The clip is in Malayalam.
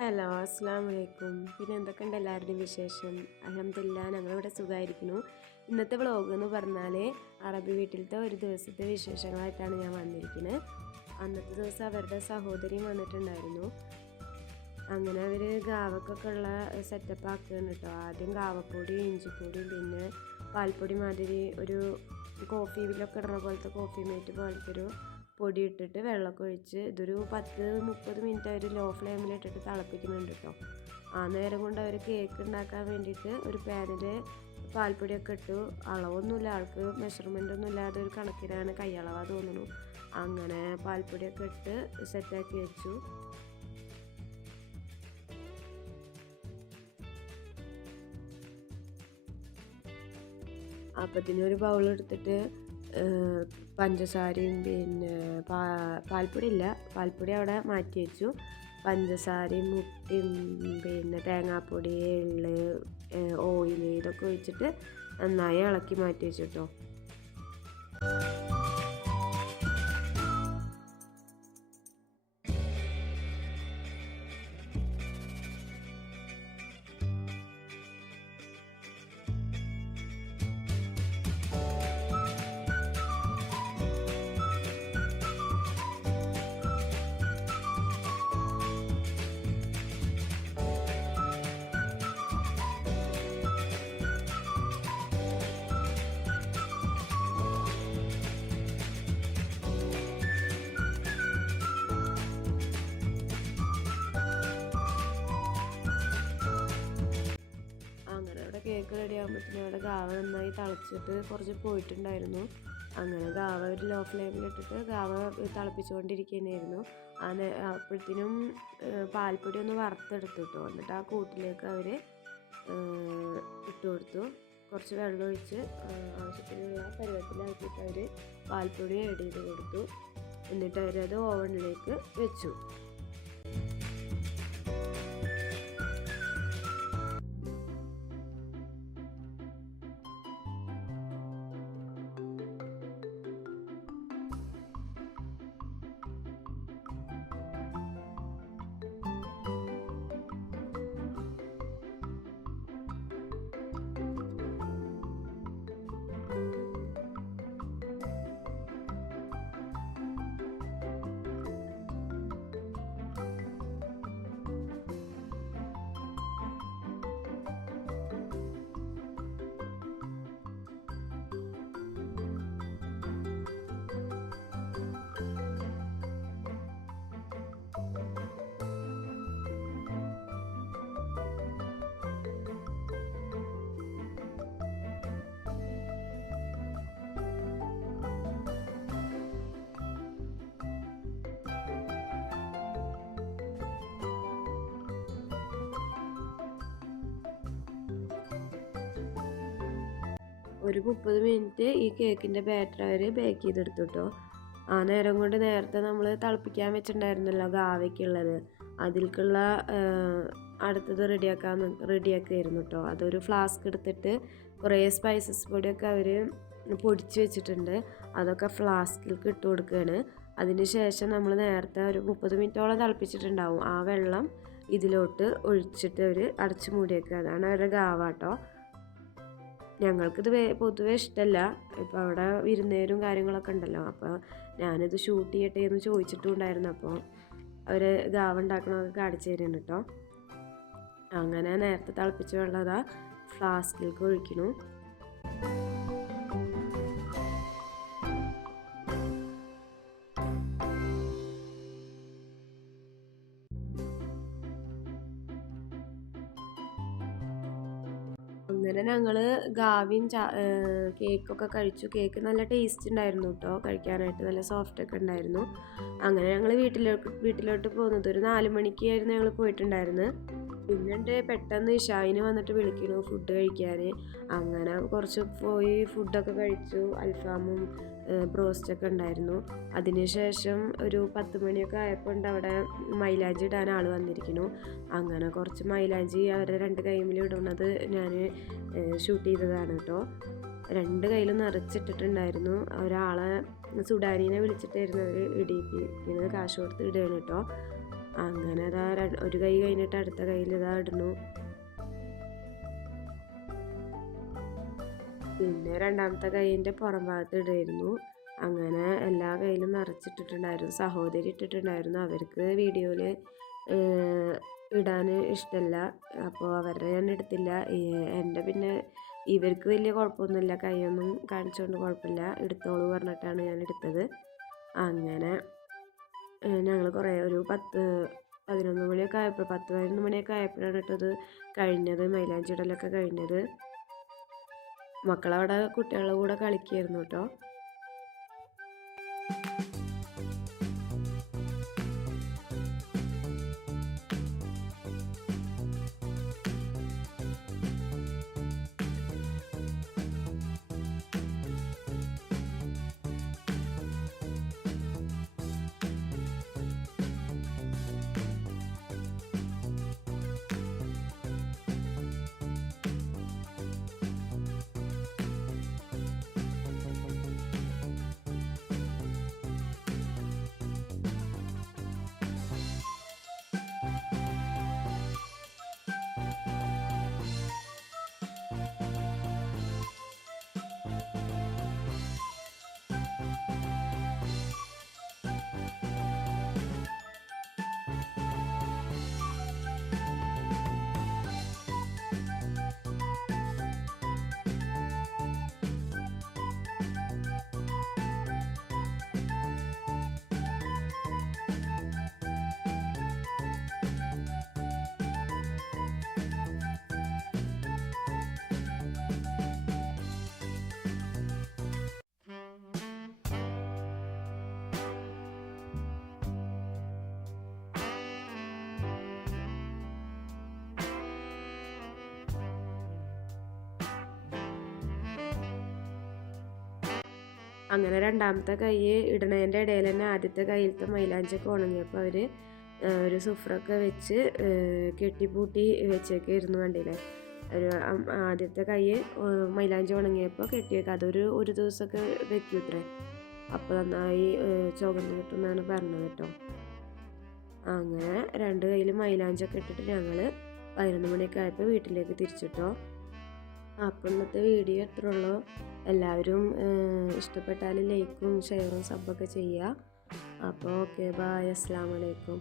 ഹലോ അസ്സലാമു അലൈക്കും. പിന്നെ എന്തൊക്കെയുണ്ട് എല്ലാവരുടെയും വിശേഷം? അൽഹംദുലില്ലാ ഞങ്ങളിവിടെ സുഖമായിരിക്കുന്നു. ഇന്നത്തെ വ്ളോഗ് എന്ന് പറഞ്ഞാൽ അറബി വീട്ടിലത്തെ ഒരു ദിവസത്തെ വിശേഷങ്ങളായിട്ടാണ് ഞാൻ വന്നിരിക്കുന്നത്. അന്നത്തെ ദിവസം അവരുടെ സഹോദരിയും വന്നിട്ടുണ്ടായിരുന്നു. അങ്ങനെ അവർ ഗാവക്കൊക്കെ ഉള്ള സെറ്റപ്പ് ആക്കുകയാണ് കേട്ടോ. ആദ്യം ഗാവപ്പൊടിയും ഇഞ്ചിപ്പൊടിയും പിന്നെ പാൽപ്പൊടി മാതിരി ഒരു കോഫിയിലൊക്കെ ഇടുന്ന പോലത്തെ കോഫി മേറ്റ് പോലത്തെ ഒരു പൊടി ഇട്ടിട്ട് വെള്ളമൊക്കെ ഒഴിച്ച് ഇതൊരു 10-30 മിനിറ്റ് അവർ ലോ ഫ്ലെയിമിലിട്ടിട്ട് തിളപ്പിക്കുന്നുണ്ട് കേട്ടോ. ആ നേരം കൊണ്ട് അവർ കേക്ക് ഉണ്ടാക്കാൻ വേണ്ടിയിട്ട് ഒരു പാനിൽ പാൽപ്പൊടിയൊക്കെ ഇട്ടു. അളവൊന്നുമില്ല, ആൾക്ക് മെഷർമെൻ്റ് ഒന്നും ഇല്ലാതെ ഒരു കണക്കിനാണ് കൈയളവാ തോന്നുന്നു. അങ്ങനെ പാൽപ്പൊടിയൊക്കെ ഇട്ട് സെറ്റാക്കി വെച്ചു. അപ്പത്തിനൊരു ബൗളെടുത്തിട്ട് പഞ്ചസാരയും പിന്നെ പാൽപ്പൊടി ഇല്ല, പാൽപ്പൊടി അവിടെ മാറ്റി വെച്ചു. പഞ്ചസാരയും മുട്ടയും പിന്നെ തേങ്ങാപ്പൊടി എള്ള് ഓയിൽ ഇതൊക്കെ ഒഴിച്ചിട്ട് നന്നായി ഇളക്കി മാറ്റി വെച്ചു കേട്ടോ. അങ്ങനെ അവിടെ കേക്ക് റെഡി ആകുമ്പോഴത്തേനും അവിടെ ഗാവ നന്നായി തിളച്ചിട്ട് കുറച്ച് പോയിട്ടുണ്ടായിരുന്നു. അങ്ങനെ ഗാവ ഒരു ലോ ഫ്ലെയിമിലിട്ടിട്ട് ഗാവ തിളപ്പിച്ചുകൊണ്ടിരിക്കുന്നതായിരുന്നു. അപ്പോഴത്തേനും പാൽപ്പൊടി ഒന്ന് വറുത്തെടുത്തു കേട്ടോ. എന്നിട്ട് ആ കൂട്ടിലേക്ക് അവർ ഇട്ട് കൊടുത്തു. കുറച്ച് വെള്ളം ഒഴിച്ച് ആവശ്യത്തിനുള്ള പരുവത്തിലാക്കിയിട്ട് അവർ പാൽപ്പൊടി ആഡ് ചെയ്ത് കൊടുത്തു. എന്നിട്ട് അവരത് ഓവനിലേക്ക് വെച്ചു. ഒരു 30 മിനിറ്റ് ഈ കേക്കിൻ്റെ ബാറ്റർ അവർ ബേക്ക് ചെയ്തെടുത്തു കേട്ടോ. ആ നേരം കൊണ്ട് നേരത്തെ നമ്മൾ തിളപ്പിക്കാൻ വെച്ചിട്ടുണ്ടായിരുന്നല്ലോ ഗാവയ്ക്കുള്ളത്, അതിലേക്കുള്ള അടുത്തത് റെഡിയാക്കുമായിരുന്നു കേട്ടോ. അതൊരു ഫ്ലാസ്ക് എടുത്തിട്ട് കുറേ സ്പൈസസ് പൊടിയൊക്കെ അവർ പൊടിച്ച് വെച്ചിട്ടുണ്ട്. അതൊക്കെ ഫ്ലാസ്കിലേക്ക് ഇട്ട് കൊടുക്കുകയാണ്. അതിന് ശേഷം നമ്മൾ നേരത്തെ ഒരു 30 മിനിറ്റോളം തിളപ്പിച്ചിട്ടുണ്ടാവും. ആ വെള്ളം ഇതിലോട്ട് ഒഴിച്ചിട്ട് അവർ അടച്ചു മൂടിയേക്കുക. അതാണ് അവരുടെ ഗാവ കേട്ടോ. ഞങ്ങൾക്കിത് പൊതുവെ ഇഷ്ടമല്ല. ഇപ്പോൾ അവിടെ വിരുന്നേരും കാര്യങ്ങളൊക്കെ ഉണ്ടല്ലോ, അപ്പോൾ ഞാനിത് ഷൂട്ട് ചെയ്യട്ടെ എന്ന് ചോദിച്ചിട്ടും ഉണ്ടായിരുന്നു. അപ്പോൾ അവർ ഗാവ ഉണ്ടാക്കണമൊക്കെ കാണിച്ചു തരുന്നുണ്ട് കേട്ടോ. അങ്ങനെ നേരത്തെ തിളപ്പിച്ച വെള്ളം അതാ ഫ്ലാസ്കിലേക്ക് ഒഴിക്കുന്നു. അങ്ങനെ ഞങ്ങൾ ഗാവിയും കേക്കൊക്കെ കഴിച്ചു. കേക്ക് നല്ല ടേസ്റ്റ് ഉണ്ടായിരുന്നു കേട്ടോ, കഴിക്കാനായിട്ട് നല്ല സോഫ്റ്റൊക്കെ ഉണ്ടായിരുന്നു. അങ്ങനെ ഞങ്ങൾ വീട്ടിലോട്ട് പോകുന്നത് ഒരു 4 മണിക്കായിരുന്നു ഞങ്ങൾ പോയിട്ടുണ്ടായിരുന്നത്. പിന്നെണ്ട് പെട്ടെന്ന് ഇഷായിന് വന്നിട്ട് വിളിക്കുന്നു ഫുഡ് കഴിക്കാൻ. അങ്ങനെ കുറച്ച് പോയി ഫുഡൊക്കെ കഴിച്ചു. അൽഫാമും ബ്രോസ്റ്റൊക്കെ ഉണ്ടായിരുന്നു. അതിനുശേഷം ഒരു 10 മണിയൊക്കെ ആയപ്പോൾ ഉണ്ട് അവിടെ മൈലാഞ്ചി ഇടാൻ ആൾ വന്നിരിക്കുന്നു. അങ്ങനെ കുറച്ച് മൈലാഞ്ചി അവരുടെ 2 കൈമിൽ ഇടുന്നത് ഞാൻ ഷൂട്ട് ചെയ്തതാണ് കേട്ടോ. 2 കൈയിലും നിറച്ചിട്ടിട്ടുണ്ടായിരുന്നു. ഒരാളെ സുഡാനീനെ വിളിച്ചിട്ടായിരുന്നു അവർ ഇടിയിപ്പിക്കുന്നത്, കാശ് കൊടുത്ത് ഇടുകയാണ് കേട്ടോ. അങ്ങനെ അതാ ഒരു കൈ കഴിഞ്ഞിട്ട് അടുത്ത കയ്യിൽ ഇതാ ഇടുന്നു. പിന്നെ രണ്ടാമത്തെ കൈയിൻ്റെ പുറം ഭാഗത്ത് ഇടുമായിരുന്നു. അങ്ങനെ എല്ലാ കയ്യിലും നിറച്ചിട്ടിട്ടുണ്ടായിരുന്നു. സഹോദരി ഇട്ടിട്ടുണ്ടായിരുന്നു. അവർക്ക് വീഡിയോയിൽ ഇടാൻ ഇഷ്ടമല്ല, അപ്പോൾ അവരുടെ ഞാൻ എടുത്തില്ല. എൻ്റെ പിന്നെ ഇവർക്ക് വലിയ കുഴപ്പമൊന്നുമില്ല, കൈയൊന്നും കാണിച്ചുകൊണ്ട് കുഴപ്പമില്ല, എടുത്തോളൂ പറഞ്ഞിട്ടാണ് ഞാൻ എടുത്തത്. അങ്ങനെ ഞങ്ങൾ കുറേ ഒരു 11 മണിയൊക്കെ ആയപ്പോൾ 10-11 മണിയൊക്കെ ആയപ്പോഴാണ് ഇട്ടത് കഴിഞ്ഞത്, മൈലാഞ്ചി ഇടലൊക്കെ കഴിഞ്ഞത്. മക്കളവിടെ കുട്ടികളുടെ കൂടെ കളിക്കുകയായിരുന്നു കേട്ടോ. അങ്ങനെ രണ്ടാമത്തെ കൈ ഇടണതിൻ്റെ ഇടയിൽ തന്നെ ആദ്യത്തെ കയ്യിലത്തെ മൈലാഞ്ചൊക്കെ ഉണങ്ങിയപ്പോൾ അവർ ഒരു സുഫ്രൊക്കെ വെച്ച് കെട്ടിപ്പൂട്ടി വെച്ചേക്കായിരുന്നു. കണ്ടില്ലേ, ഒരു ആദ്യത്തെ കൈ മൈലാഞ്ചി ഉണങ്ങിയപ്പോൾ കെട്ടി വെക്കുക. ഒരു ദിവസമൊക്കെ വെക്കും ഇത്രേ, അപ്പോൾ നന്നായി ചുവന്ന് കിട്ടുമെന്നാണ് പറഞ്ഞത് കേട്ടോ. അങ്ങനെ രണ്ട് കയ്യിലും മൈലാഞ്ചൊക്കെ ഇട്ടിട്ട് ഞങ്ങൾ 11 മണിയൊക്കെ ആയപ്പോൾ വീട്ടിലേക്ക് തിരിച്ചിട്ടോ. അപ്പോൾ ഇന്നത്തെ വീഡിയോ എത്ര ഉള്ളൂ. എല്ലാവരും ഇഷ്ടപ്പെട്ടാൽ ലൈക്കും ഷെയറും സബ്ബൊക്കെ ചെയ്യുക. അപ്പോൾ ഓക്കെ, ബൈ, അസ്സലാമു അലൈക്കും.